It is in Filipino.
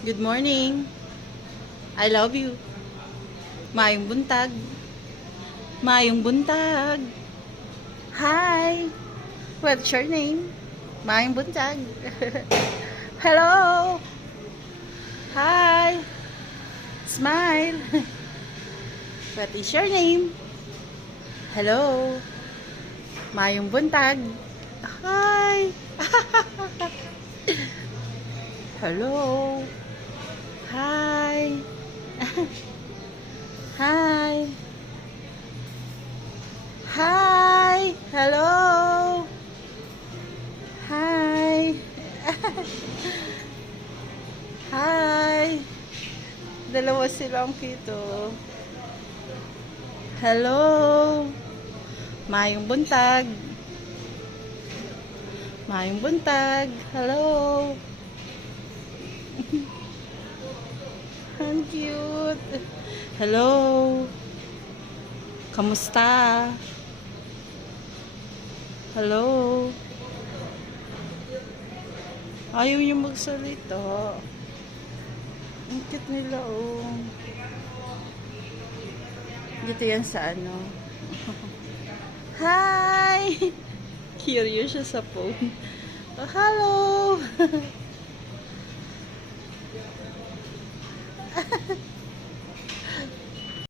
Good morning. I love you. Mayong buntag. Mayong buntag. Hi. What's your name? Mayong buntag. Hello. Hi. Smile. What is your name? Hello. Mayong buntag. Hi. Hello. Hi. Hi. Hi. Hello. Hi. Hi. Dalawa silang kito. Hello. Mayong buntag. Mayong buntag. Hello. Ang cute. Hello. Kamusta? Hello. Ayaw niyo magsalita. Ang cute nila, oh. Dito yan sa ano. Hi! Curious siya sa phone. Oh, hello!